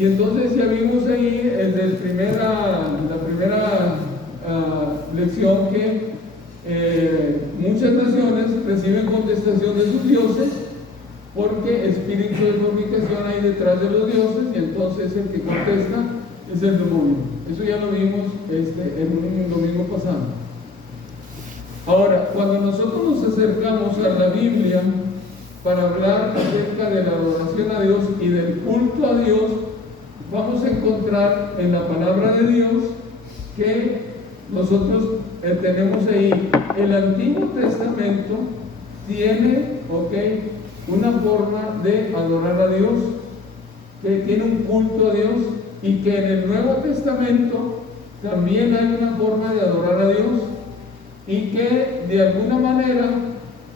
Y entonces ya vimos ahí la primera lección que muchas naciones reciben contestación de sus dioses porque espíritu de fornicación hay detrás de los dioses, y entonces el que contesta es el demonio. Eso ya lo vimos el domingo pasado. Ahora, cuando nosotros nos acercamos a la Biblia para hablar acerca de la adoración a Dios y del culto a Dios, vamos a encontrar en la palabra de Dios que nosotros tenemos ahí el Antiguo Testamento tiene, una forma de adorar a Dios, que tiene un culto a Dios, y que en el Nuevo Testamento también hay una forma de adorar a Dios, y que de alguna manera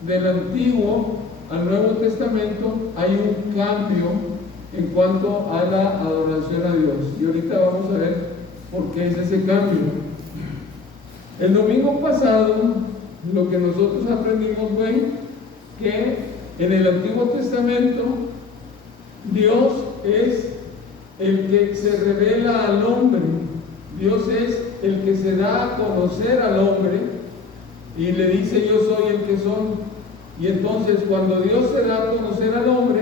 del Antiguo al Nuevo Testamento hay un cambio en cuanto a la adoración a Dios. Y ahorita vamos a ver por qué es ese cambio. El domingo pasado lo que nosotros aprendimos fue que en el Antiguo Testamento Dios es el que se revela al hombre, Dios es el que se da a conocer al hombre y le dice: yo soy el que soy. Y entonces cuando Dios se da a conocer al hombre,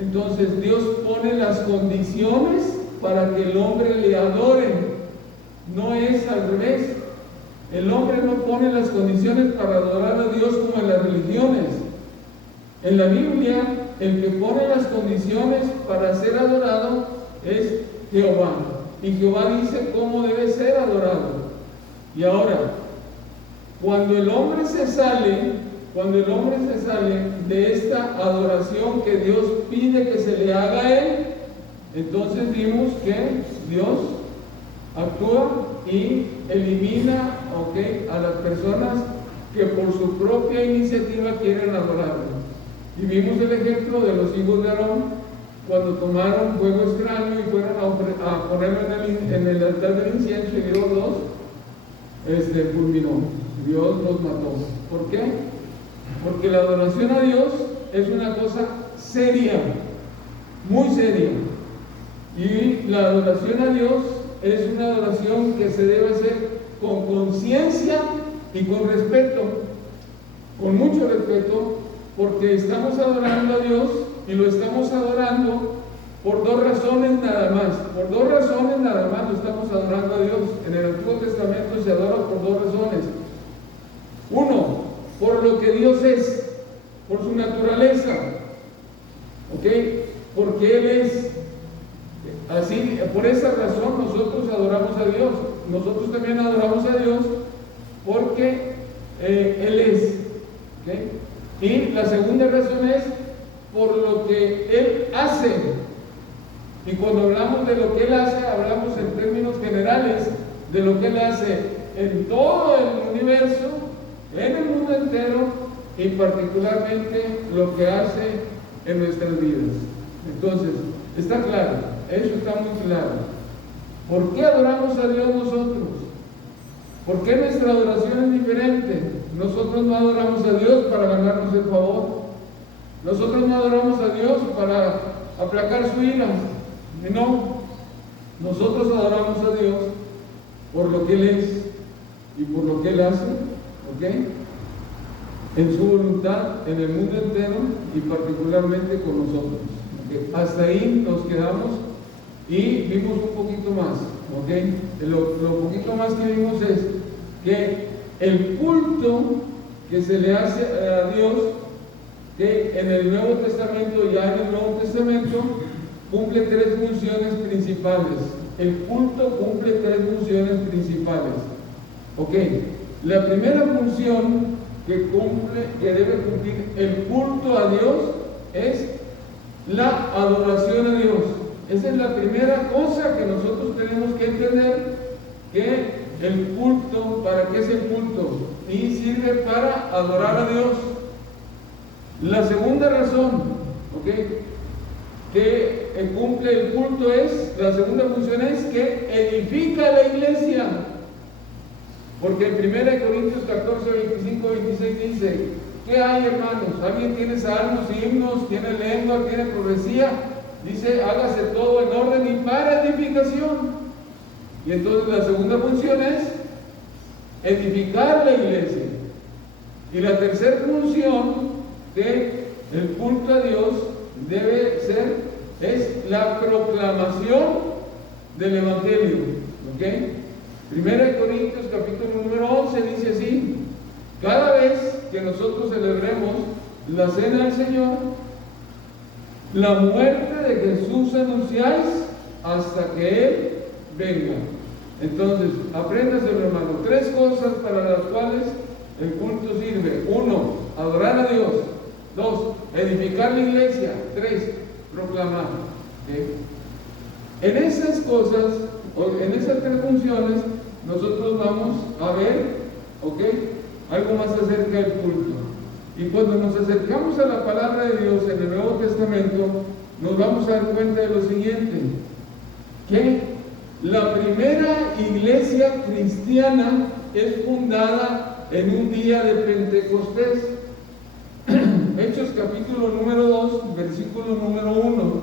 entonces Dios pone las condiciones para que el hombre le adore. No es al revés. El hombre no pone las condiciones para adorar a Dios como en las religiones. En la Biblia, el que pone las condiciones para ser adorado es Jehová. Y Jehová dice cómo debe ser adorado. Y ahora, cuando el hombre se sale de esta adoración que Dios pide que se le haga a él, entonces vimos que Dios actúa y elimina a las personas que por su propia iniciativa quieren adorarlo. Y vimos el ejemplo de los hijos de Aarón cuando tomaron fuego extraño y fueron a ponerlo en el altar del incienso, y Dios los fulminó, Dios los mató. ¿Por qué? Porque la adoración a Dios es una cosa seria, muy seria. Y la adoración a Dios es una adoración que se debe hacer con conciencia y con respeto, con mucho respeto, porque estamos adorando a Dios y lo estamos adorando por dos razones nada más. Por dos razones nada más lo estamos adorando a Dios. En el Antiguo Testamento se adora por dos razones. Uno, por lo que Dios es, por su naturaleza, porque Él es así. Por esa razón nosotros adoramos a Dios. Nosotros también adoramos a Dios porque Él es. Y la segunda razón es por lo que Él hace. Y cuando hablamos de lo que Él hace, hablamos en términos generales de lo que Él hace en todo el universo, en el mundo entero, y particularmente lo que hace en nuestras vidas. Entonces, está claro, eso está muy claro. ¿Por qué adoramos a Dios nosotros? ¿Por qué nuestra adoración es diferente? Nosotros no adoramos a Dios para ganarnos el favor. Nosotros no adoramos a Dios para aplacar su ira. No. Nosotros adoramos a Dios por lo que Él es y por lo que Él hace, en su voluntad, en el mundo entero y particularmente con nosotros. Hasta ahí nos quedamos y vimos un poquito más. Lo poquito más que vimos es que el culto que se le hace a Dios, que en el Nuevo Testamento, ya en el Nuevo Testamento, cumple tres funciones principales. El culto cumple tres funciones principales. La primera función que debe cumplir el culto a Dios es la adoración a Dios. Esa es la primera cosa que nosotros tenemos que entender, que el culto, ¿para qué es el culto? Y sirve para adorar a Dios. La segunda razón, que cumple el culto la segunda función es que edifica la iglesia. Porque en 1 Corintios 14, 25, 26 dice: ¿qué hay, hermanos? ¿Alguien tiene salmos, himnos, tiene lengua, tiene profecía? dice, hágase todo en orden y para edificación. Y entonces la segunda función es edificar la iglesia. Y la tercera función del culto a Dios debe ser, es la proclamación del Evangelio. ¿Ok? Primera de Corintios capítulo número 11 dice así: cada vez que nosotros celebremos la cena del Señor, la muerte de Jesús anunciáis hasta que Él venga. Entonces, apréndaselo, hermano. 3 cosas para las cuales el culto sirve: 1, adorar a Dios; 2, edificar la iglesia; 3, proclamar. ¿Okay? En esas cosas, en esas 3 funciones, nosotros vamos a ver, ¿ok?, algo más acerca del culto. Y cuando nos acercamos a la palabra de Dios en el Nuevo Testamento, nos vamos a dar cuenta de lo siguiente: que la primera iglesia cristiana es fundada en un día de Pentecostés. Hechos capítulo número 2, versículo número 1,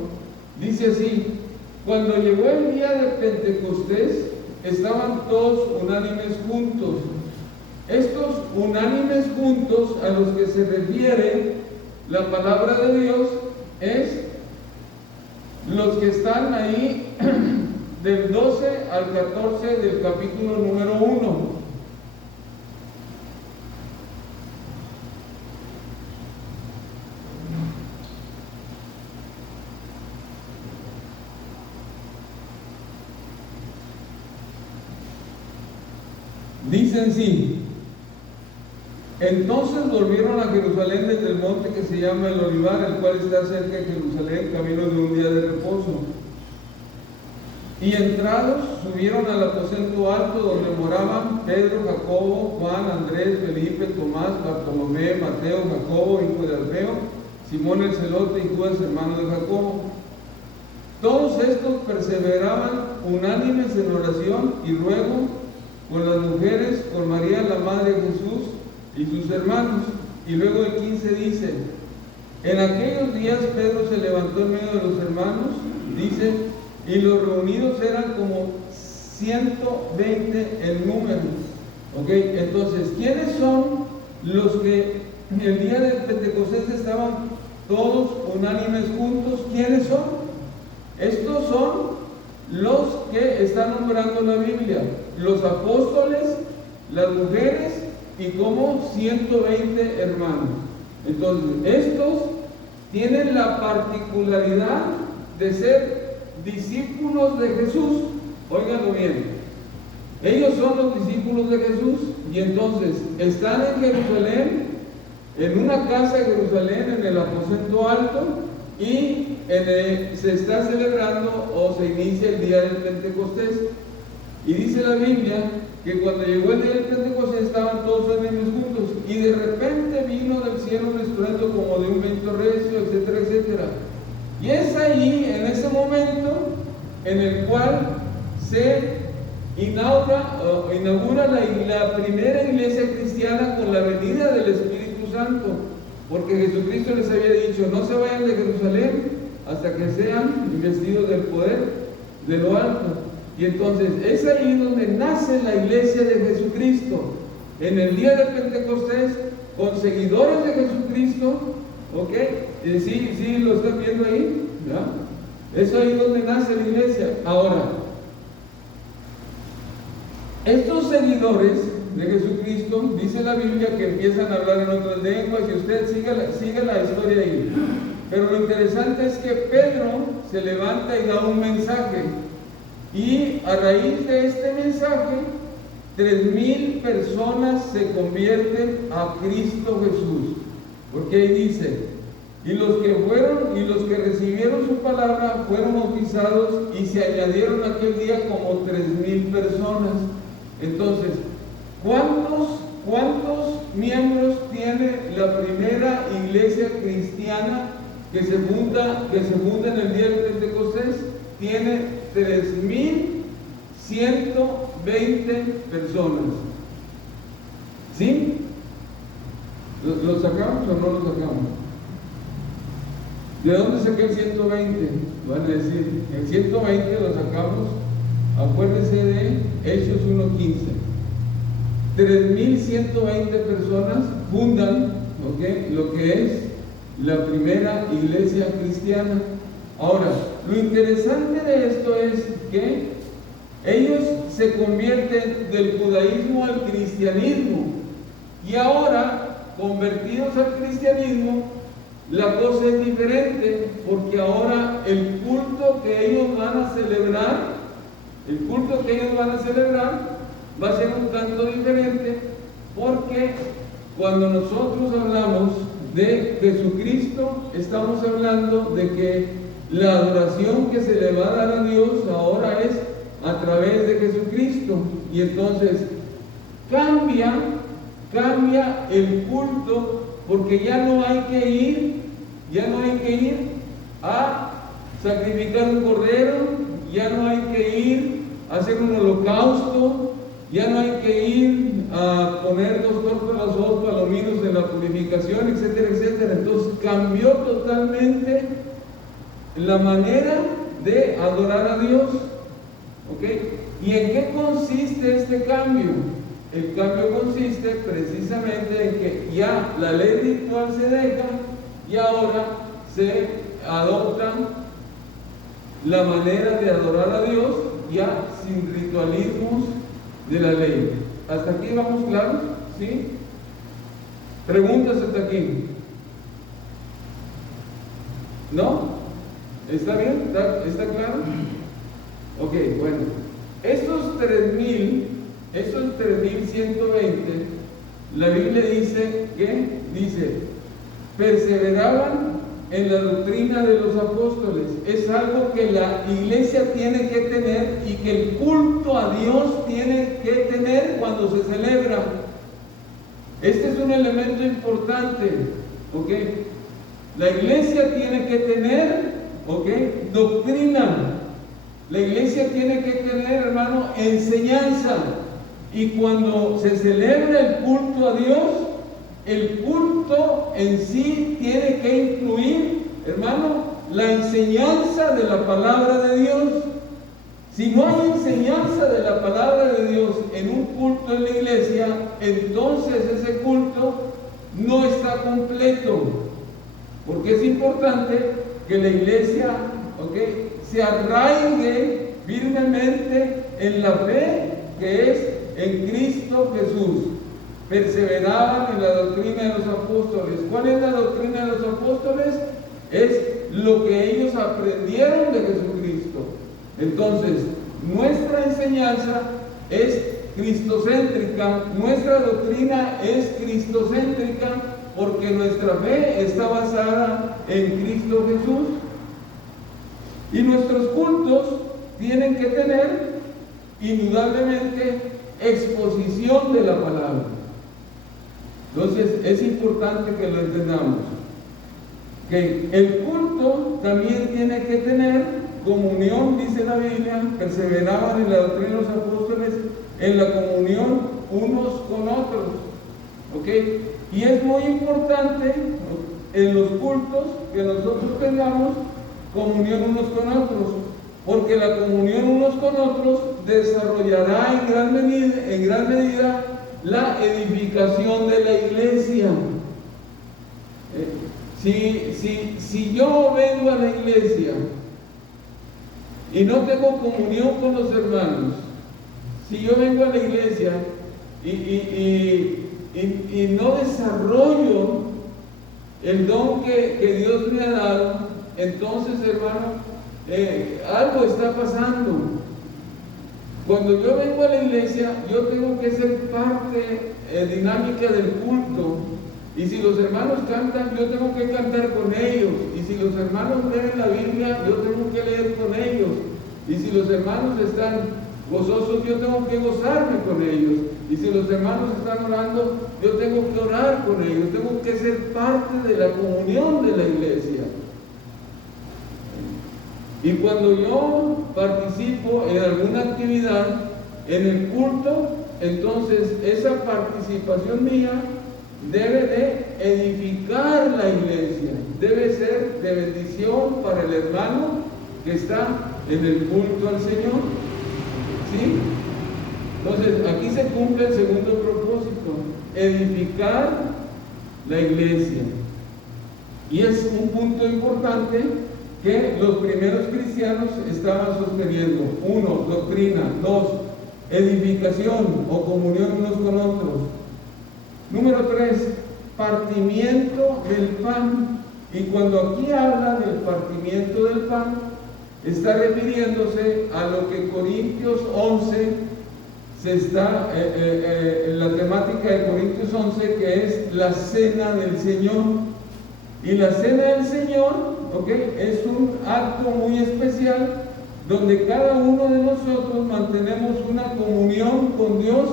dice así: cuando llegó el día de Pentecostés, estaban todos unánimes juntos. Estos unánimes juntos a los que se refiere la palabra de Dios es los que están ahí del 12 al 14 del capítulo número 1. Dicen sí. Entonces volvieron a Jerusalén desde el monte que se llama el Olivar, el cual está cerca de Jerusalén, camino de un día de reposo. Y entrados, subieron al aposento alto donde moraban Pedro, Jacobo, Juan, Andrés, Felipe, Tomás, Bartolomé, Mateo, Jacobo, hijo de Alfeo, Simón el celote y Judas, hermano de Jacobo. Todos estos perseveraban unánimes en oración y ruego con las mujeres, con María la madre de Jesús y sus hermanos. Y luego el 15 dice: en aquellos días Pedro se levantó en medio de los hermanos, dice, y los reunidos eran como 120 en número. Ok, entonces, ¿quiénes son los que el día de Pentecostés estaban todos unánimes juntos? ¿Quiénes son? Estos son los que está nombrando la Biblia: los apóstoles, las mujeres y como 120 hermanos. Entonces, estos tienen la particularidad de ser discípulos de Jesús. Óiganlo bien, ellos son los discípulos de Jesús y entonces están en Jerusalén, en una casa de Jerusalén, en el aposento alto, y se está celebrando o se inicia el día del Pentecostés. Y dice la Biblia que cuando llegó el día del Pentecostés estaban todos unánimes juntos, y de repente vino del cielo un estruendo como de un viento recio, etcétera, etcétera. Y es ahí, en ese momento, en el cual se inaugura la primera iglesia cristiana con la venida del Espíritu Santo, porque Jesucristo les había dicho: no se vayan de Jerusalén hasta que sean investidos del poder de lo alto. Y entonces es ahí donde nace la iglesia de Jesucristo, en el día de Pentecostés, con seguidores de Jesucristo. ¿Ok? ¿Sí lo están viendo ahí? ¿Ya? Es ahí donde nace la iglesia. Ahora, estos seguidores de Jesucristo, dice la Biblia que empiezan a hablar en otras lenguas, y usted siga la historia ahí. Pero lo interesante es que Pedro se levanta y da un mensaje, y a raíz de este mensaje 3,000 personas se convierten a Cristo Jesús, porque ahí dice: y los que recibieron su palabra fueron bautizados, y se añadieron aquel día como 3,000 personas. Entonces, ¿cuántos miembros tiene la primera iglesia cristiana que se funda en el día del Pentecostés? Tiene 3,120 personas. ¿Sí? ¿Lo sacamos o no lo sacamos? ¿De dónde saqué el 120? van a decir, el 120 lo sacamos, acuérdense de Hechos 1:15. 3,120 personas fundan, ¿okay?, lo que es la primera iglesia cristiana. Ahora, lo interesante de esto es que ellos se convierten del judaísmo al cristianismo, y ahora, convertidos al cristianismo, la cosa es diferente, porque ahora el culto que ellos van a celebrar, va a ser un tanto diferente, porque cuando nosotros hablamos de Jesucristo, estamos hablando de que la adoración que se le va a dar a Dios ahora es a través de Jesucristo, y entonces cambia el culto, porque ya no hay que ir a sacrificar un cordero, ya no hay que ir a hacer un holocausto, ya no hay que ir a poner 2 tórtolas o 2 palominos en la purificación, etcétera, etcétera. Entonces cambió totalmente la manera de adorar a Dios. ¿Ok? ¿Y en qué consiste este cambio? El cambio consiste precisamente en que ya la ley ritual se deja y ahora se adopta la manera de adorar a Dios ya sin ritualismos de la ley. ¿Hasta aquí vamos claros? ¿Sí? ¿Preguntas hasta aquí? ¿No? ¿Está bien? ¿Está claro? Ok, bueno. Estos 3,120, la Biblia dice que, perseveraban en la doctrina de los apóstoles. Es algo que la iglesia tiene que tener y que el culto a Dios tiene que tener cuando se celebra. Este es un elemento importante, ¿ok? La iglesia tiene que tener, ¿ok?, doctrina. La iglesia tiene que tener, hermano, enseñanza. Y cuando se celebra el culto a Dios, el culto en sí tiene que incluir, hermano, la enseñanza de la palabra de Dios. Si no hay enseñanza de la palabra de Dios en un culto en la iglesia, entonces ese culto no está completo. Porque es importante que la iglesia, ¿ok?, se arraigue firmemente en la fe que es en Cristo Jesús. Perseveraban en la doctrina de los apóstoles. ¿Cuál es la doctrina de los apóstoles? Es lo que ellos aprendieron de Jesucristo. Entonces, nuestra enseñanza es cristocéntrica, nuestra doctrina es cristocéntrica, porque nuestra fe está basada en Cristo Jesús. Y nuestros cultos tienen que tener indudablemente exposición de la palabra. Entonces es importante que lo entendamos, que el culto también tiene que tener comunión, dice la Biblia. Perseveraban en la doctrina de los apóstoles, en la comunión unos con otros, ¿ok? Y es muy importante en los cultos que nosotros tengamos comunión unos con otros, porque la comunión unos con otros desarrollará en gran medida la edificación de la iglesia. Si yo vengo a la iglesia y no tengo comunión con los hermanos, si yo vengo a la iglesia y no desarrollo el don que Dios me ha dado, entonces, hermano, algo está pasando. Cuando yo vengo a la iglesia, yo tengo que ser parte dinámica del culto. Y si los hermanos cantan, yo tengo que cantar con ellos. Y si los hermanos leen la Biblia, yo tengo que leer con ellos. Y si los hermanos están gozosos, yo tengo que gozarme con ellos. Y si los hermanos están orando, yo tengo que orar con ellos. Tengo que ser parte de la comunión de la iglesia. Y cuando yo participo en alguna actividad en el culto, entonces esa participación mía debe de edificar la iglesia, debe ser de bendición para el hermano que está en el culto al Señor. ¿Sí? Entonces, aquí se cumple el segundo propósito, edificar la iglesia. Y es un punto importante que los primeros cristianos estaban sosteniendo. 1, doctrina. 2, edificación o comunión unos con otros. Número 3, partimiento del pan. Y cuando aquí habla del partimiento del pan, está refiriéndose a lo que Corintios 11 la temática de Corintios 11, que es la cena del Señor. Y la cena del Señor, es un acto muy especial donde cada uno de nosotros mantenemos una comunión con Dios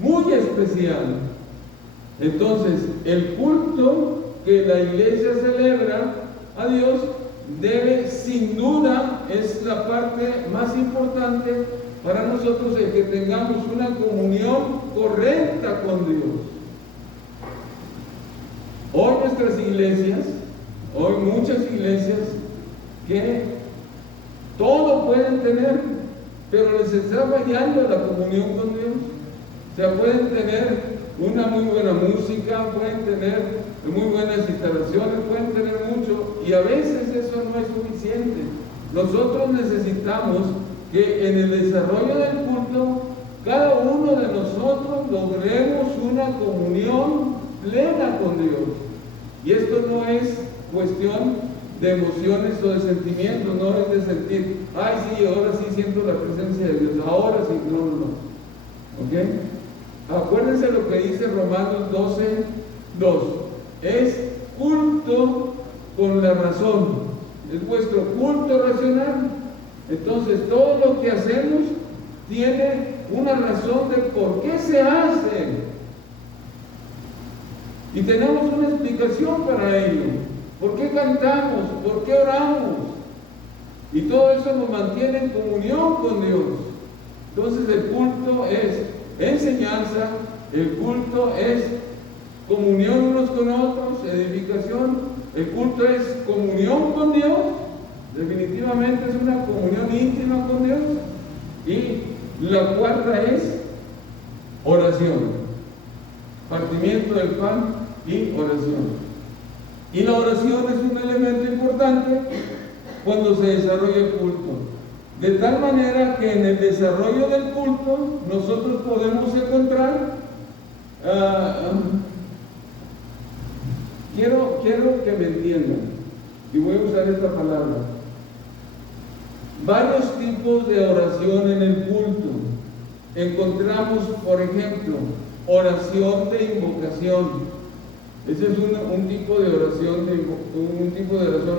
muy especial. Entonces, el culto que la iglesia celebra a Dios debe, sin duda, es la parte más importante para nosotros, el que tengamos una comunión correcta con Dios. Hoy nuestras iglesias, hoy muchas iglesias que todo pueden tener, pero les está fallando la comunión con Dios. O sea, pueden tener una muy buena música, pueden tener muy buenas instalaciones, pueden tener mucho, y a veces eso no es suficiente. Nosotros necesitamos que en el desarrollo del culto, cada uno de nosotros logremos una comunión plena con Dios. Y esto no es cuestión de emociones o de sentimientos, no es de sentir, ay sí, ahora sí siento la presencia de Dios, ahora sí, no. Acuérdense lo que dice Romanos 12:2, es culto con la razón, es vuestro culto racional. Entonces, todo lo que hacemos tiene una razón de por qué se hace. Y tenemos una explicación para ello. ¿Por qué cantamos? ¿Por qué oramos? Y todo eso nos mantiene en comunión con Dios. Entonces, el culto es enseñanza, el culto es comunión unos con otros, edificación, el culto es comunión con Dios. Definitivamente es una comunión íntima con Dios. Y la cuarta es oración. Partimiento del pan y oración. Y la oración es un elemento importante cuando se desarrolla el culto. De tal manera que en el desarrollo del culto nosotros podemos encontrar, quiero que me entiendan, y voy a usar esta palabra, varios tipos de oración en el culto. Encontramos, por ejemplo, oración de invocación. Ese es un tipo de oración,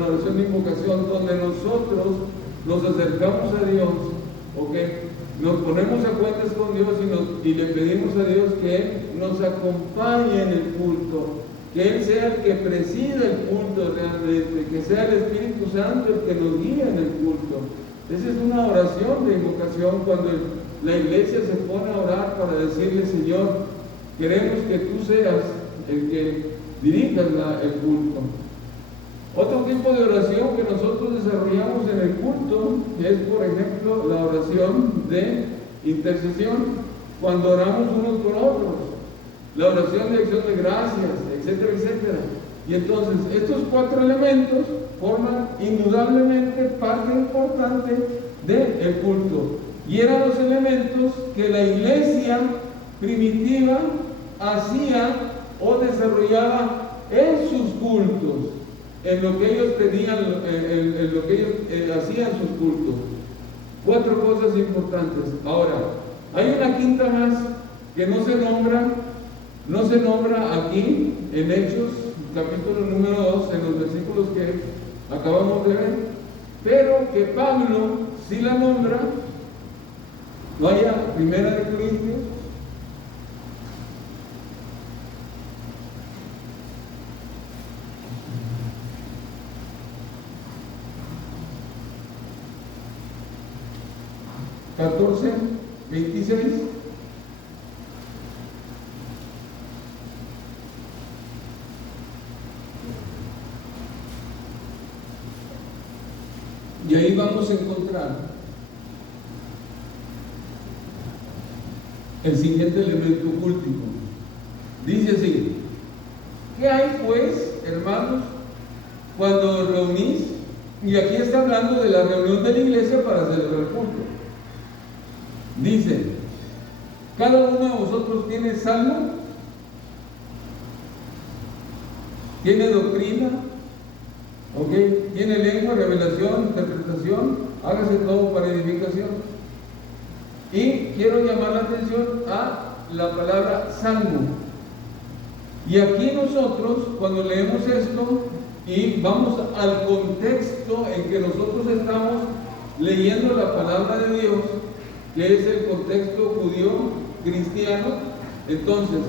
oración de invocación, donde nosotros nos acercamos a Dios, nos ponemos a cuentas con Dios y le pedimos a Dios que Él nos acompañe en el culto, que Él sea el que presida el culto realmente, que sea el Espíritu Santo el que nos guíe en el culto. Esa es una oración de invocación cuando la iglesia se pone a orar para decirle: Señor, queremos que tú seas el que dirijas el culto. Otro tipo de oración que nosotros desarrollamos en el culto es, por ejemplo, la oración de intercesión, cuando oramos unos por otros, la oración de acción de gracias, etcétera, etcétera. Y entonces estos cuatro elementos forman indudablemente parte importante del culto. Y eran los elementos que la iglesia primitiva hacía o desarrollaba en sus cultos, en lo que ellos tenían, en lo que ellos hacían sus cultos. Cuatro cosas importantes. Ahora, hay una quinta más que no se nombra aquí en Hechos, capítulo número 2, en los versículos que acabamos de ver, pero que Pablo sí la nombra. Vaya, Primera de Corintios. (14, 26). Y ahí vamos a el siguiente elemento cultico. Dice así: ¿qué hay pues, hermanos, cuando os reunís? Y aquí está hablando de la reunión de la iglesia para celebrar el culto. Dice: ¿cada uno de vosotros tiene salmo? ¿Tiene doctrina? ¿Ok? ¿Tiene lengua, revelación, interpretación? Hágase todo para edificación. Y quiero llamar la atención a la palabra salmo. Y aquí nosotros, cuando leemos esto y vamos al contexto en que nosotros estamos leyendo la palabra de Dios, que es el contexto judío cristiano, entonces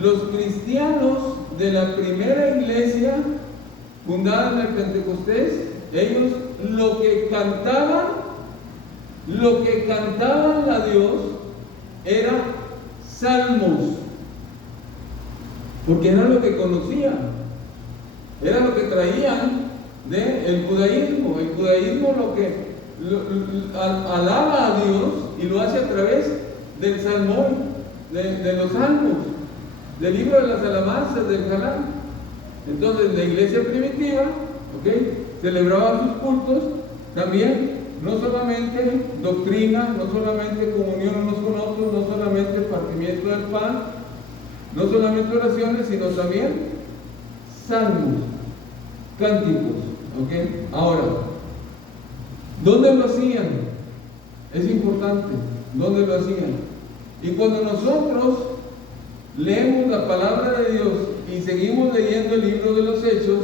los cristianos de la primera iglesia fundada en el Pentecostés, ellos lo que cantaban a Dios era salmos, porque era lo que conocían, era lo que traían del judaísmo. El judaísmo alaba a Dios y lo hace a través del salmón, de los salmos, del libro de las alabanzas, del Jalán. Entonces la iglesia primitiva, celebraba sus cultos también, no solamente doctrina, no solamente comunión unos con otros, no solamente partimiento del pan, no solamente oraciones, sino también salmos, cánticos. Ahora, ¿dónde lo hacían? Es importante, ¿dónde lo hacían? Y cuando nosotros leemos la palabra de Dios y seguimos leyendo el libro de los Hechos,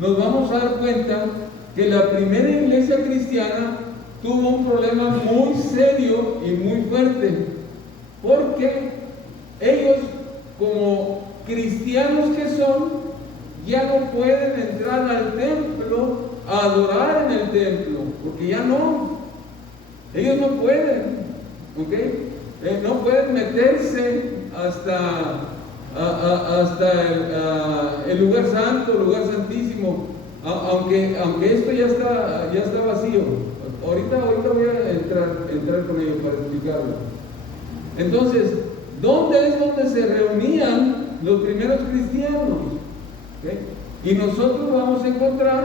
nos vamos a dar cuenta que la primera iglesia cristiana tuvo un problema muy serio y muy fuerte, porque ellos, como cristianos que son, ya no pueden entrar al templo a adorar en el templo, porque ya no, ellos no pueden, no pueden meterse hasta el lugar santo, el lugar santísimo, aunque esto ya está vacío. Ahorita voy a entrar con ello para explicarlo. Entonces, ¿dónde es donde se reunían los primeros cristianos? Y nosotros vamos a encontrar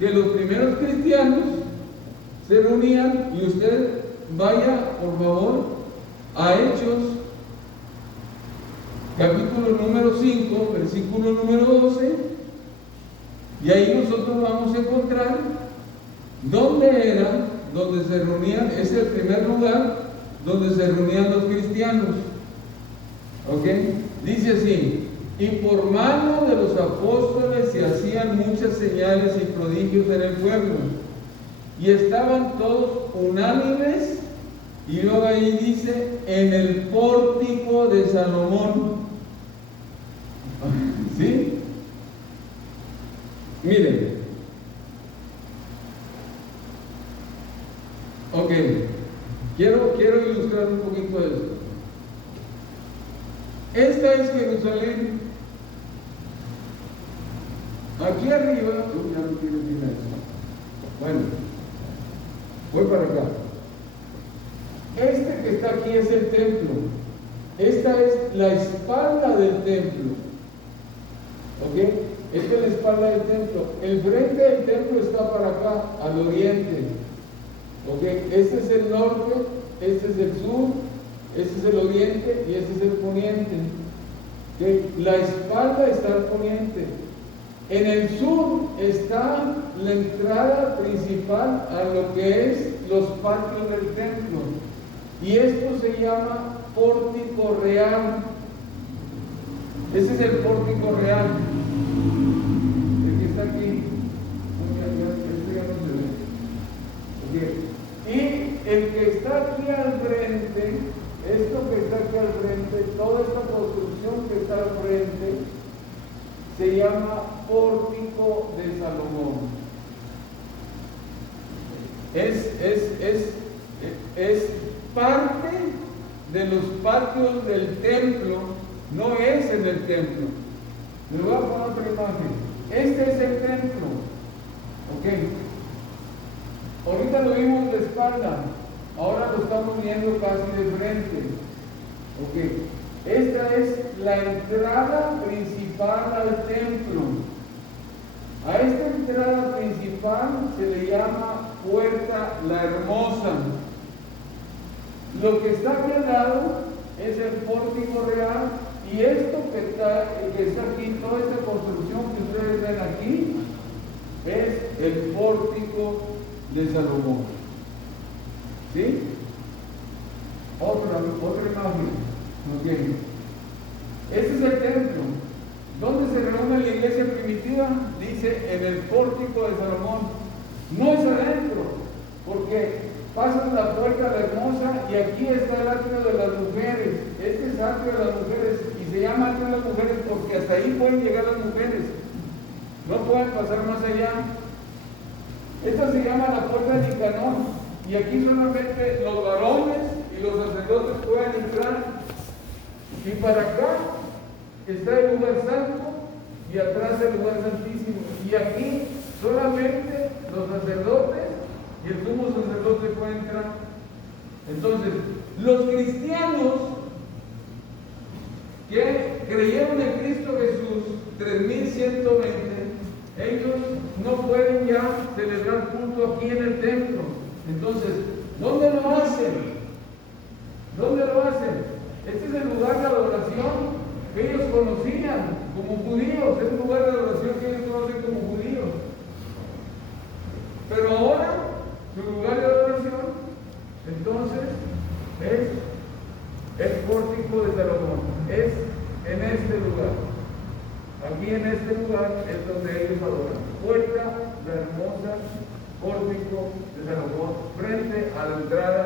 que los primeros cristianos se reunían, y usted vaya por favor a Hechos capítulo número 5, versículo número 12, y ahí nosotros vamos a encontrar dónde era, donde se reunían. Es el primer lugar donde se reunían los cristianos. Dice así: y por mano de los apóstoles se hacían muchas señales y prodigios en el pueblo, y estaban todos unánimes. Y luego ahí dice: en el pórtico de Salomón. ¿Sí? Miren. Quiero ilustrar un poquito esto. Esta es Jerusalén. Aquí arriba, ya no tiene fin eso. Bueno, voy para acá. Este que está aquí es el templo. Esta es la espalda del templo. Esta es la espalda del templo. El frente del templo está para acá, al oriente. Este es el norte, este es el sur, este es el oriente y este es el poniente. La espalda está al poniente. En el sur está la entrada principal a lo que es los patios del templo. Y esto se llama pórtico real. Ese es el pórtico real. El que está aquí. Este ya no se ve. Y el que está aquí al frente, esto que está aquí al frente, toda esta construcción que está al frente, se llama pórtico de Salomón. Es parte de los patios del templo, no es en el templo. Les voy a poner otra imagen. Este es el templo. Ahorita lo vimos de espalda, ahora lo estamos viendo casi de frente. Ok, esta es la entrada principal al templo. A esta entrada principal se le llama Puerta la Hermosa. Lo que está aquí al lado es el pórtico real, y esto que está aquí, toda esta construcción que ustedes ven aquí, es el pórtico de Salomón. ¿Sí? Otra imagen. Okay. Este es el templo. ¿Dónde se reúne la iglesia primitiva? Dice en el pórtico de Salomón. No es adentro, porque pasan la puerta la hermosa y aquí está el atrio de las mujeres. Este es el atrio de las mujeres y se llama atrio de las mujeres porque hasta ahí pueden llegar las mujeres. No pueden pasar más allá. Esta se llama la puerta de Nicanor y aquí solamente los varones y los sacerdotes pueden entrar. Y para acá está el lugar santo y atrás el lugar santísimo. Y aquí solamente los sacerdotes y el sumo sacerdote pueden entrar. Entonces, los cristianos que creyeron en Cristo Jesús, 3.120, ellos no pueden ya celebrar culto aquí en el templo. Entonces, ¿dónde lo hacen? ¿Dónde lo hacen? Este es el lugar de adoración que ellos conocían como judíos. Es el lugar de adoración que ellos conocen como judíos. Pero ahora, su lugar de adoración, entonces, es el pórtico de Salomón. Es en este lugar. Aquí en este lugar es donde ellos adoran. Puerta la hermosa, pórtico de Salomón, frente a la entrada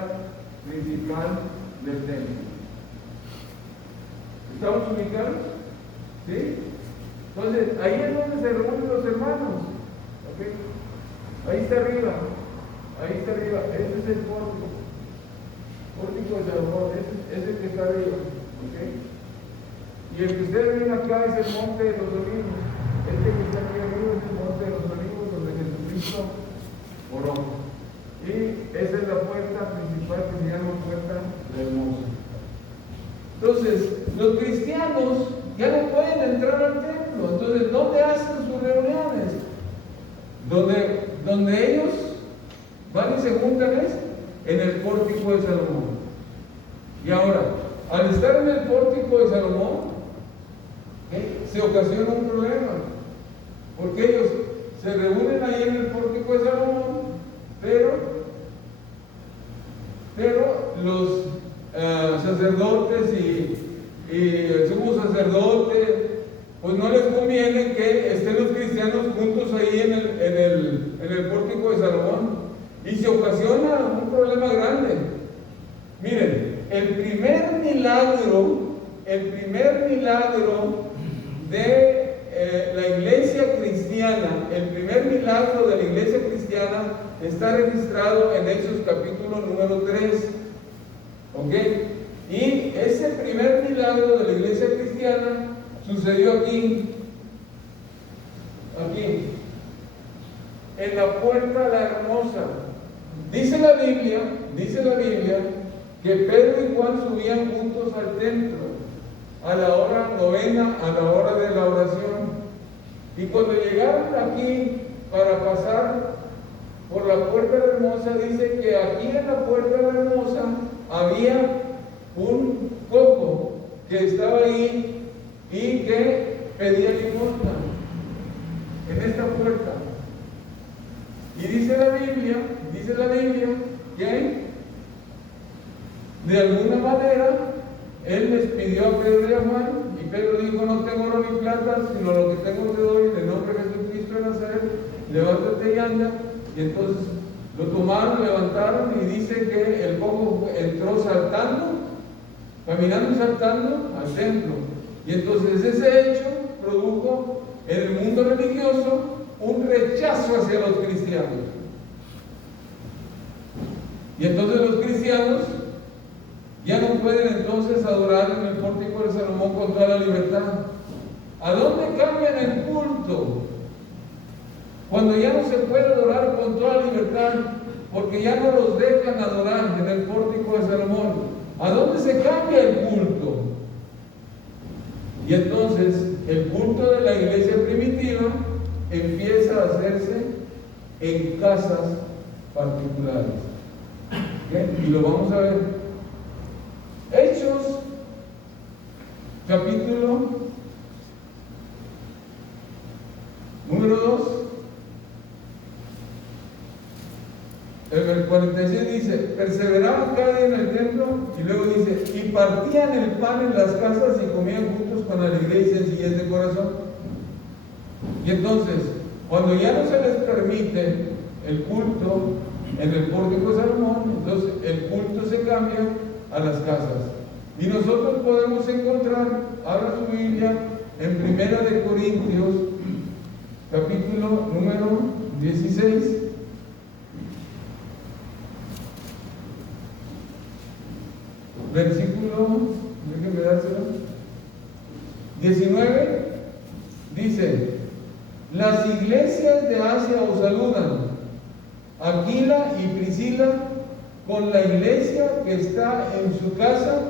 principal del templo. ¿Estamos ubicados? ¿Sí? Entonces, ahí es donde se reúnen los hermanos. ¿Okay? Ahí está arriba. Ahí está arriba. Ese es el pórtico. Pórtico de Salomón. Ese es el que está arriba. ¿Okay? Y el que ustedes ven acá es el monte de los olivos. Este que está aquí arriba es el monte de los olivos donde Jesucristo oró. Y esa es la puerta principal que se llama Puerta Hermosa. Entonces, los cristianos ya no pueden entrar al templo. Entonces, ¿dónde hacen sus reuniones? Donde ellos van y se juntan es en el pórtico de Salomón. Y ahora, al estar en el pórtico de Salomón, se ocasiona un problema, porque ellos se reúnen ahí en el pórtico de Salomón, pero los sacerdotes y el sumo sacerdote, pues no les conviene que estén los cristianos juntos ahí en el pórtico de Salomón, y se ocasiona un problema grande. Miren, el primer milagro de la iglesia cristiana, el primer milagro de la iglesia cristiana está registrado en Hechos capítulo número 3. ¿Ok? Y ese primer milagro de la iglesia cristiana sucedió aquí, en la Puerta la Hermosa. Dice la Biblia que Pedro y Juan subían juntos al templo a la hora novena, a la hora de la oración. Y cuando llegaron aquí para pasar por la Puerta Hermosa, dice que aquí en la Puerta Hermosa había un coco que estaba ahí y que pedía limosna en esta puerta. Y dice la Biblia que de alguna manera él les pidió a Pedro y a Juan, y Pedro dijo: no tengo oro ni plata, sino lo que tengo te doy, en el nombre de Jesucristo de Nazaret, levántate y anda. Y entonces lo tomaron, levantaron, y dice que el coco entró caminando y saltando al templo. Y entonces ese hecho produjo en el mundo religioso un rechazo hacia los cristianos. Y entonces los cristianos ya no pueden entonces adorar en el pórtico de Salomón con toda la libertad. ¿A dónde cambian el culto? Cuando ya no se puede adorar con toda libertad, porque ya no los dejan adorar en el pórtico de Salomón. ¿A dónde se cambia el culto? para hacerse en casas particulares. ¿Okay? Y lo vamos a ver. Hechos, capítulo número 2, el 46 dice: perseveraban cada día en el templo, y luego dice: y partían el pan en las casas y comían juntos con alegría y sencillez de corazón. Y entonces, cuando ya no se les permite el culto en el pórtico de Salomón, entonces el culto se cambia a las casas. Y nosotros podemos encontrar, abra su Biblia, en Primera de Corintios, capítulo número 16. Versículo, déjenme dárselo, 19, dice: las iglesias de Asia os saludan, Aquila y Priscila, con la iglesia que está en su casa,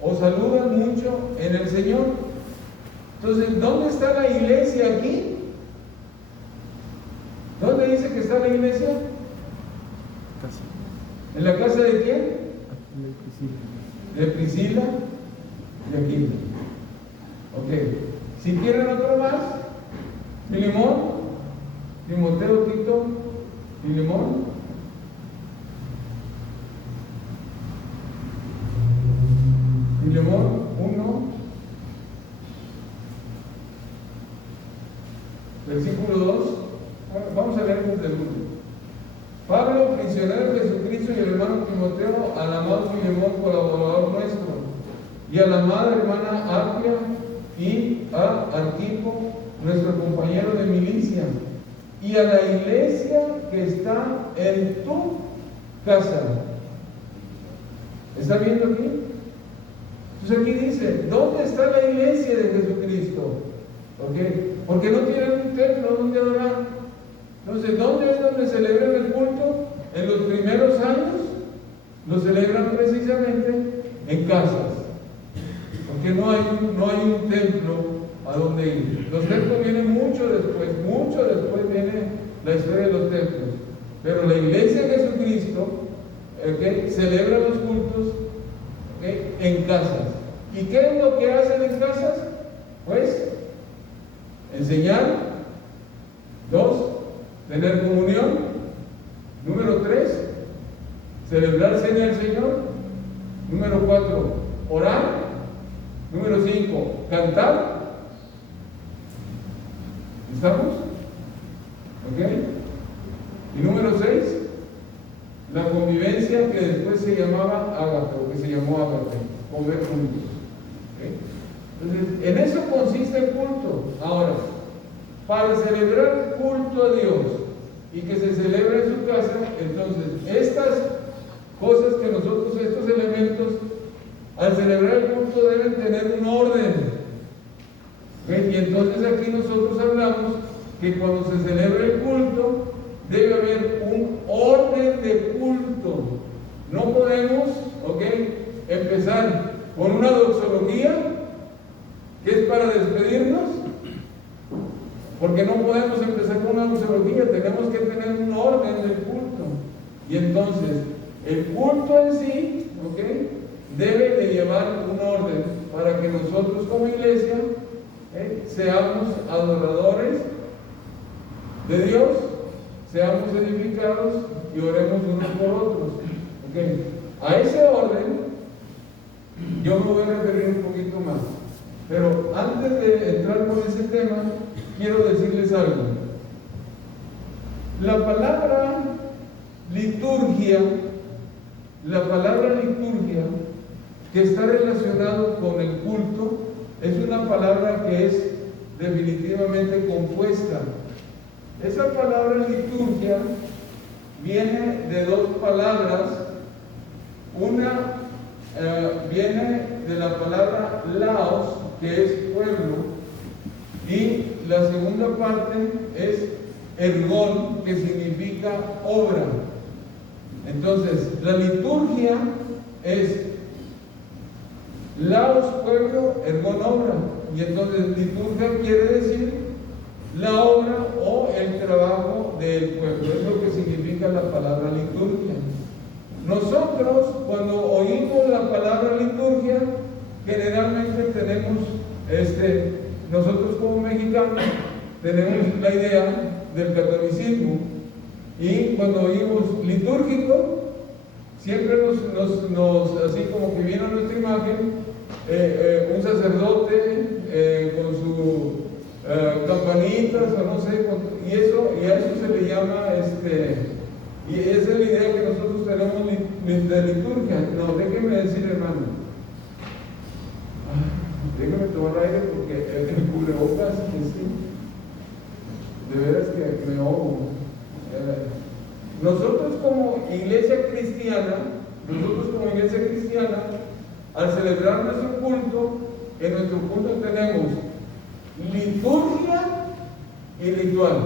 os saludan mucho en el Señor. Entonces, ¿dónde está la iglesia aquí? ¿Dónde dice que está la iglesia? Casa. ¿En la casa de quién? De Priscila. De Priscila y Aquila. Ok. Si quieren otro más, Filemón, Timoteo, Tito, Filemón. Filemón 1, versículo 2. Vamos a leer desde el 1. Pablo, prisionero de Jesucristo, y el hermano Timoteo, al amado Filemón, colaborador nuestro, y a la amada hermana Apia, y a Arquipo, nuestro compañero de milicia, y a la iglesia que está en tu casa. ¿Está viendo aquí? Entonces aquí dice: ¿dónde está la iglesia de Jesucristo? ¿Okay? Porque no tienen un templo donde adorar. Entonces, ¿dónde es donde celebran el culto? En los primeros años lo celebran precisamente en casas, porque no hay un templo a donde ir. Los templos vienen mucho después viene la historia de los templos. Pero la iglesia de Jesucristo, ¿okay?, celebra los cultos, ¿okay?, en casas. ¿Y qué es lo que hacen en casas? Pues enseñar. 2, tener comunión. Número 3, celebrar cena del Señor. Número 4, orar. Número 5, cantar. ¿Estamos? ¿Ok? Y número 6, la convivencia, que después se llamaba ágape, o que se llamó ágape, comer juntos. ¿Ok? Entonces, en eso consiste el culto. Ahora, para celebrar culto a Dios y que se celebre en su casa, entonces estas cosas que nosotros, estos elementos, al celebrar el culto deben tener un orden. ¿Okay? Y entonces aquí nosotros hablamos que cuando se celebra el culto debe haber un orden de culto. No podemos, empezar con una doxología que es para despedirnos, porque no podemos empezar con una doxología, tenemos que tener un orden del culto. Y entonces, el culto en sí, debe de llevar un orden para que nosotros como iglesia seamos adoradores de Dios, seamos edificados y oremos unos por otros. A ese orden yo me voy a referir un poquito más. Pero antes de entrar por ese tema, quiero decirles algo. La palabra liturgia, que está relacionado con el culto, es una palabra que es definitivamente compuesta. Esa palabra liturgia viene de dos palabras. Una viene de la palabra laos, que es pueblo, y la segunda parte es ergón, que significa obra. Entonces, la liturgia es laos, pueblo, ergón, obra. Y entonces liturgia quiere decir la obra o el trabajo del pueblo. Es lo que significa la palabra liturgia. Nosotros, cuando oímos la palabra liturgia, generalmente tenemos, nosotros como mexicanos, tenemos la idea del catolicismo. Y cuando oímos litúrgico, siempre así como que viene a nuestra imagen, un sacerdote con su campanitas o no sé, y a eso se le llama, y esa es la idea que nosotros tenemos de liturgia. No, déjenme decir, hermano, déjenme tomar aire porque el cubrebocas, de veras que me ahogo. Nosotros como iglesia cristiana, al celebrar nuestro culto, en nuestro culto tenemos liturgia y ritual.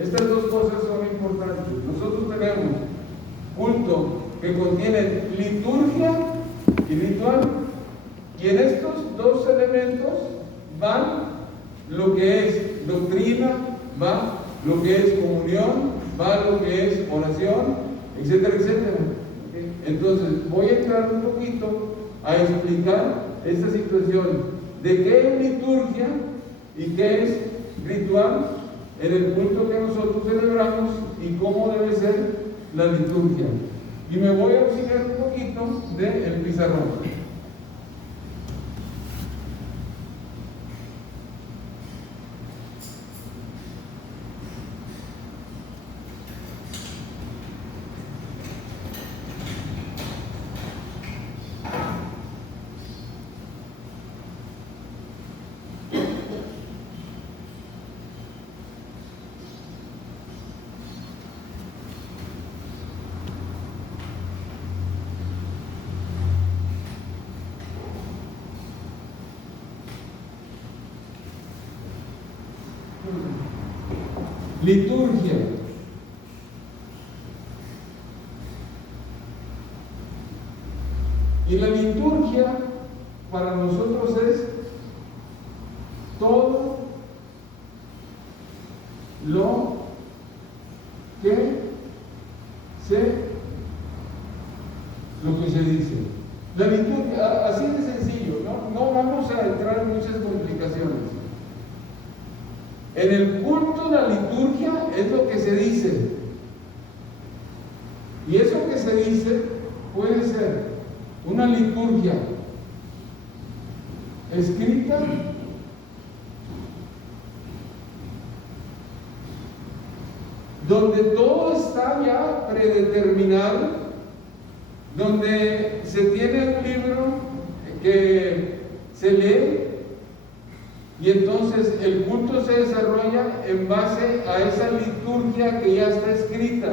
Estas dos cosas son importantes. Nosotros tenemos culto que contiene liturgia y ritual, y en estos dos elementos van lo que es doctrina, va lo que es comunión, va lo que es oración, etcétera, etcétera. Entonces voy a entrar un poquito a explicar esta situación de qué es liturgia y qué es ritual en el culto que nosotros celebramos y cómo debe ser la liturgia. Y me voy a auxiliar un poquito del pizarrón. Liturgia. Y la liturgia para nosotros es todo lo que se dice. La liturgia, así de sencillo, no vamos a entrar en muchas complicaciones. En el culto, la liturgia es lo que se dice. Y eso que se dice puede ser una liturgia escrita, donde todo está ya predeterminado, donde se tiene un libro que se lee, y entonces el culto se desarrolla en base a esa liturgia que ya está escrita.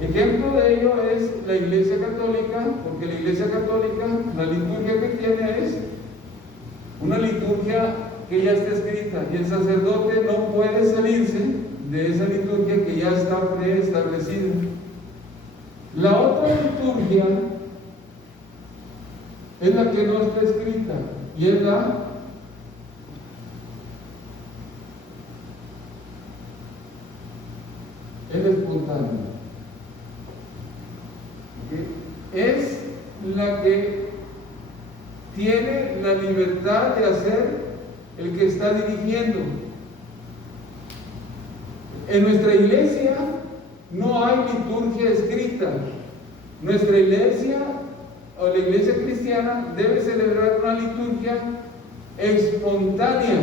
Ejemplo de ello es la Iglesia Católica, porque la Iglesia Católica, la liturgia que tiene es una liturgia que ya está escrita, y el sacerdote no puede salirse de esa liturgia que ya está preestablecida. La otra liturgia es la que no está escrita, y es la espontánea. Es la que tiene la libertad de hacer el que está dirigiendo. En nuestra iglesia no hay liturgia escrita. Nuestra iglesia, o la iglesia cristiana, debe celebrar una liturgia espontánea,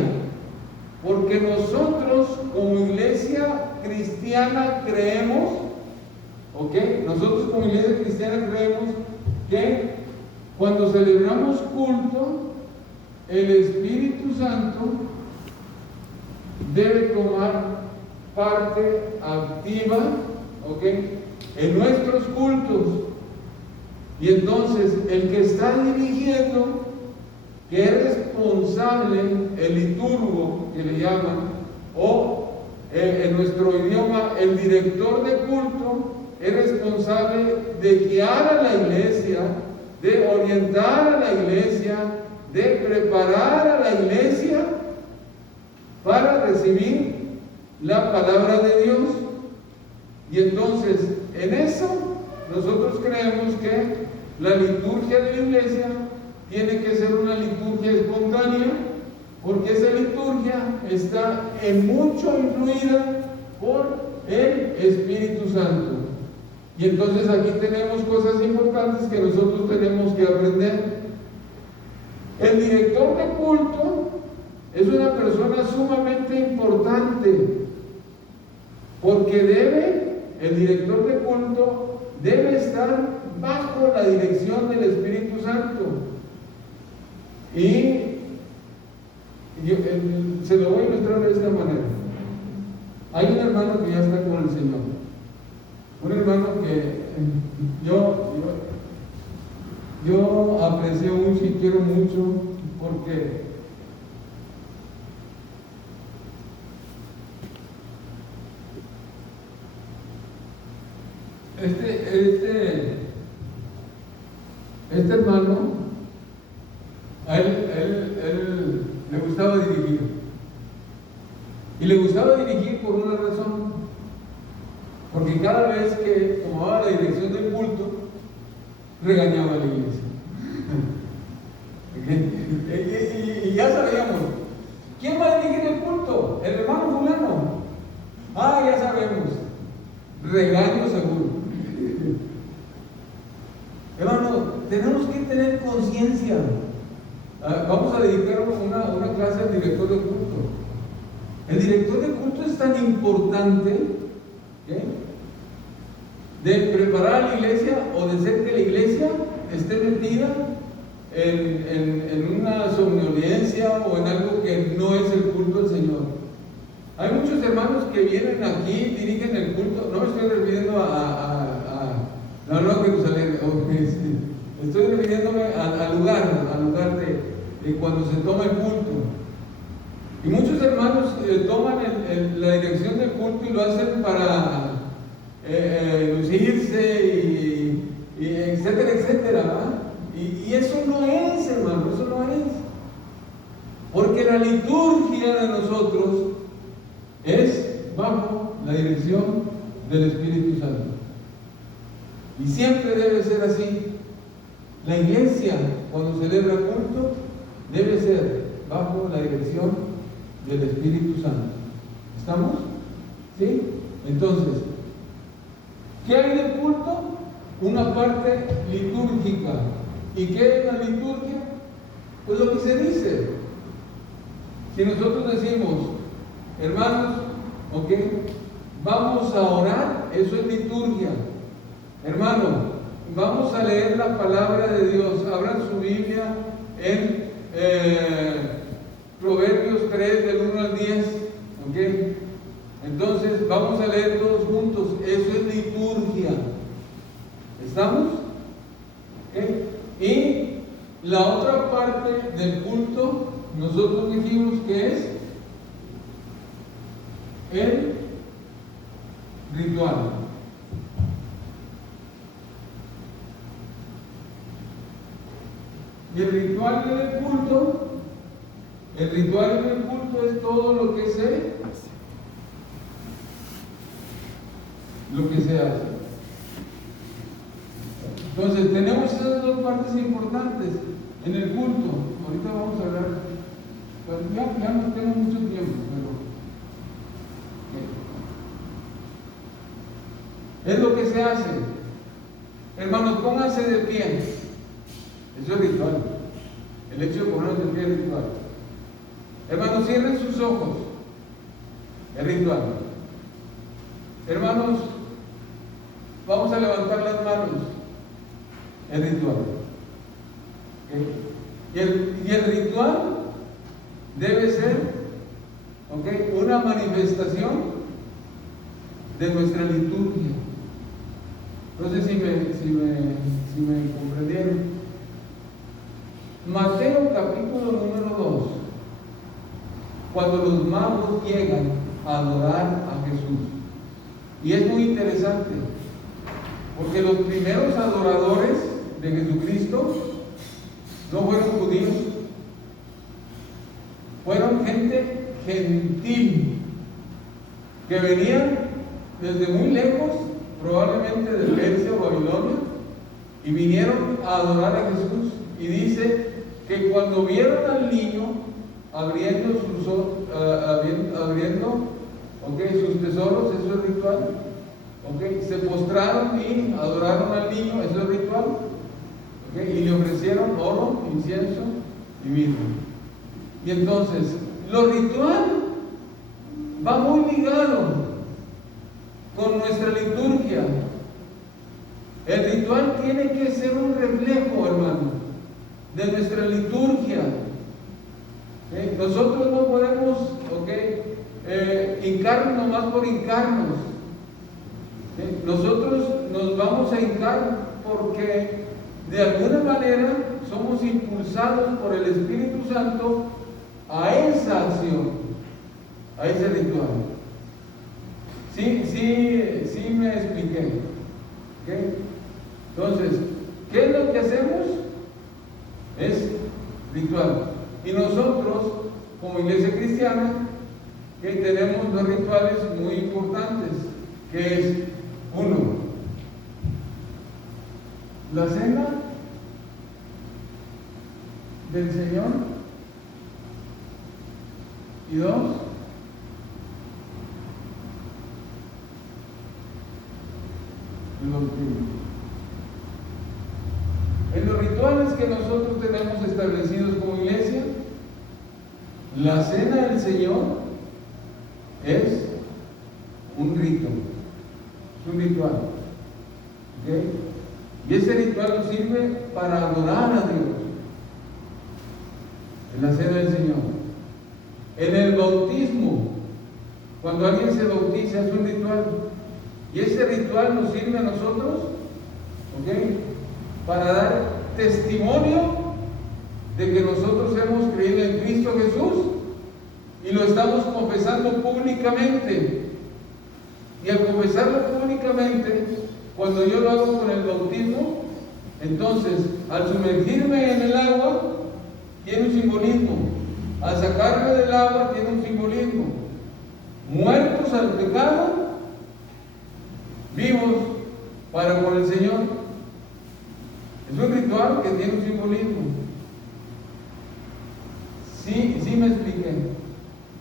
porque nosotros como iglesia cristiana creemos, nosotros como iglesia cristiana creemos que cuando celebramos culto, el Espíritu Santo debe tomar parte activa, en nuestros cultos. Y entonces el que está dirigiendo, que es responsable, el liturgo que le llaman, o en nuestro idioma el director de culto, es responsable de guiar a la iglesia, de orientar a la iglesia, de preparar a la iglesia para recibir la palabra de Dios. Y entonces, en eso, nosotros creemos que la liturgia de la iglesia tiene que ser una liturgia espontánea, porque esa liturgia está en mucho influida por el Espíritu Santo. Y entonces aquí tenemos cosas importantes que nosotros tenemos que aprender. El director de culto es una persona sumamente importante, porque el director de culto debe estar bajo la dirección del Espíritu Santo. Y se lo voy a ilustrar de esta manera. Hay un hermano que ya está con el Señor, un hermano que yo aprecio mucho y quiero mucho, porque este hermano, a él le gustaba dirigir. Y le gustaba dirigir por una razón, porque cada vez que tomaba la dirección del culto, regañaba a la iglesia. Y ya sabíamos, ¿quién va a dirigir el culto? El hermano fulano. Ya sabemos, regaño seguro. Hermano, tenemos que tener conciencia. Vamos a dedicar una clase al director de culto. El director de culto es tan importante, de preparar a la iglesia o de hacer que la iglesia esté metida en una somnolencia o en algo que no es el culto del Señor. Hay muchos hermanos que vienen aquí, dirigen el culto. No me estoy refiriendo a la Nueva Jerusalén, estoy refiriéndome al lugar de cuando se toma el culto. Y muchos hermanos toman la dirección del culto y lo hacen para lucirse y etcétera, etcétera, ¿verdad? Y eso no es, hermano, eso no es. Porque la liturgia de nosotros es bajo la dirección del Espíritu Santo. Y siempre debe ser así. La iglesia, cuando celebra culto, debe ser bajo la dirección del Espíritu Santo. ¿Estamos? ¿Sí? Entonces, ¿qué hay del culto? Una parte litúrgica. ¿Y qué es la liturgia? Pues lo que se dice. Si nosotros decimos, hermanos, vamos a orar, eso es liturgia. Hermano, vamos a leer la palabra de Dios. Abran su Biblia en Proverbios 3, del 1 al 10. Entonces, vamos a leer todos juntos. Eso es liturgia. ¿Estamos? Y la otra parte del culto, nosotros dijimos que es el ritual. Y el ritual en el culto es todo lo que se hace. Entonces tenemos esas dos partes importantes en el culto. Ahorita vamos a hablar, pues ya no tengo mucho tiempo, pero es lo que se hace. Hermanos, pónganse de pie. Eso es ritual. El hecho de ponerse de pie es ritual. Hermanos, cierren sus ojos. Es ritual. Hermanos, vamos a levantar las manos. Es ritual. Y el ritual debe ser una manifestación de nuestra liturgia. No sé si me comprendieron. Mateo capítulo número 2, cuando los magos llegan a adorar a Jesús. Y es muy interesante, porque los primeros adoradores de Jesucristo no fueron judíos, fueron gente gentil, que venían desde muy lejos, probablemente de Persia o Babilonia, y vinieron a adorar a Jesús. Y dice que cuando vieron al niño abriendo sus tesoros, eso es ritual. Se postraron y adoraron al niño, eso es ritual. Y le ofrecieron oro, incienso y vino. Y entonces, lo ritual va muy ligado con nuestra liturgia. El ritual tiene que ser un reflejo, hermano, de nuestra liturgia. Nosotros no podemos hincarnos nomás por hincarnos. Nosotros nos vamos a hincar porque de alguna manera somos impulsados por el Espíritu Santo a esa acción, a ese ritual. Sí me expliqué. Entonces, ¿qué es lo que hacemos? Es ritual. Y nosotros, como iglesia cristiana, tenemos dos rituales muy importantes, que es, uno, la cena del Señor, y dos, el bautismo. En los rituales que nosotros tenemos establecidos como iglesia, la cena del Señor es un rito, es un ritual. Y ese ritual nos sirve para adorar a Dios en la cena del Señor. En el bautismo, cuando alguien se bautiza, es un ritual. Y ese ritual nos sirve a nosotros, para dar testimonio de que nosotros hemos creído en Cristo Jesús y lo estamos confesando públicamente. Y al confesarlo públicamente, cuando yo lo hago con el bautismo, entonces al sumergirme en el agua tiene un simbolismo, al sacarme del agua tiene un simbolismo. Muertos al pecado, vivos para con el Señor. Es un ritual que tiene un simbolismo. Sí me expliqué.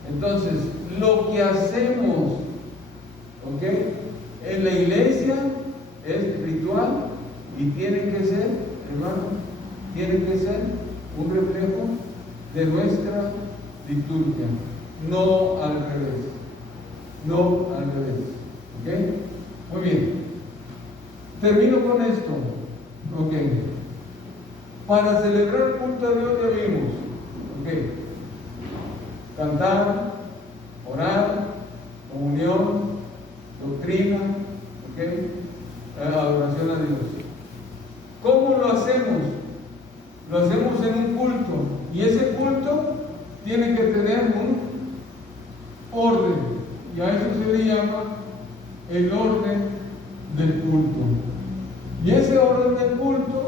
Entonces, lo que hacemos, en la iglesia es ritual y tiene que ser, hermano, tiene que ser un reflejo de nuestra liturgia, no al revés. No al revés. Muy bien. Termino con esto. Para celebrar el culto a Dios ya vimos. Cantar, orar, comunión, doctrina, adoración a Dios. ¿Cómo lo hacemos? Lo hacemos en un culto. Y ese culto tiene que tener un orden. Y a eso se le llama el orden del culto. Y ese orden del culto,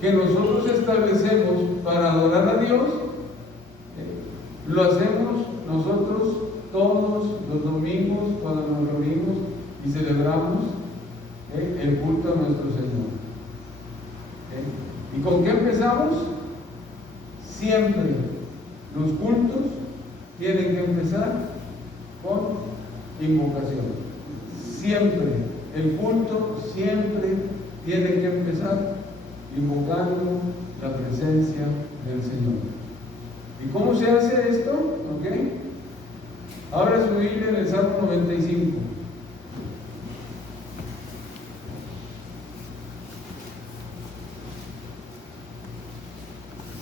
que nosotros establecemos para adorar a Dios, lo hacemos nosotros todos los domingos cuando nos reunimos y celebramos el culto a nuestro Señor. ¿Y con qué empezamos? Siempre los cultos tienen que empezar con invocación. Siempre, el culto siempre tiene que empezar invocando la presencia del Señor. ¿Y cómo se hace esto? Abra su Biblia en el Salmo 95.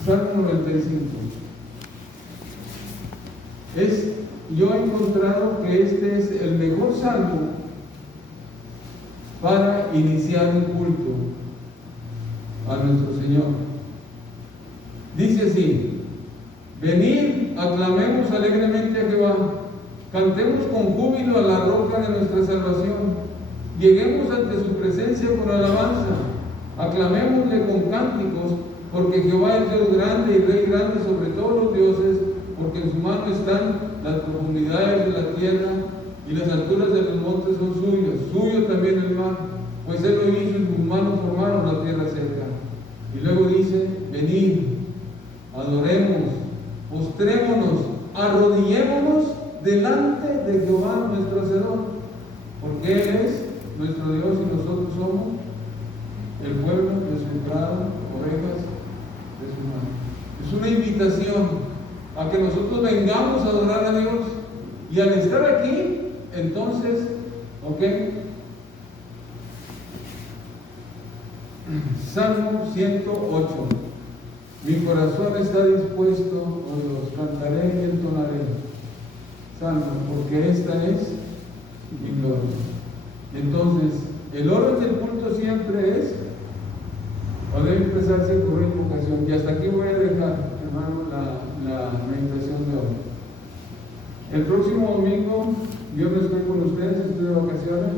Salmo 95. Yo he encontrado que este es el mejor salmo para iniciar un culto a nuestro Señor. Dice así: venid, aclamemos alegremente a Jehová, cantemos con júbilo a la roca de nuestra salvación, lleguemos ante su presencia con alabanza, aclamémosle con cánticos, Porque Jehová es Dios grande y Rey grande sobre todos los dioses, porque en su mano están las profundidades de la tierra y las alturas de los montes son suyas, suyo también el mar, pues él lo hizo y sus manos formaron la tierra seca. Y luego dice, venid, adoremos, postrémonos, arrodillémonos delante de Jehová nuestro Hacedor, porque Él es nuestro Dios y nosotros somos el pueblo de su prado, ovejas de su mano. Es una invitación a que nosotros vengamos a adorar a Dios, y al estar aquí, entonces, Salmo 108. Mi corazón está dispuesto, os cantaré y entonaré. Salmo, porque esta es mi gloria. Entonces, el orden del culto siempre es poder empezarse con una invocación. Y hasta aquí voy a dejar, hermano, la meditación de hoy. El próximo domingo, yo no estoy con ustedes, estoy de vacaciones.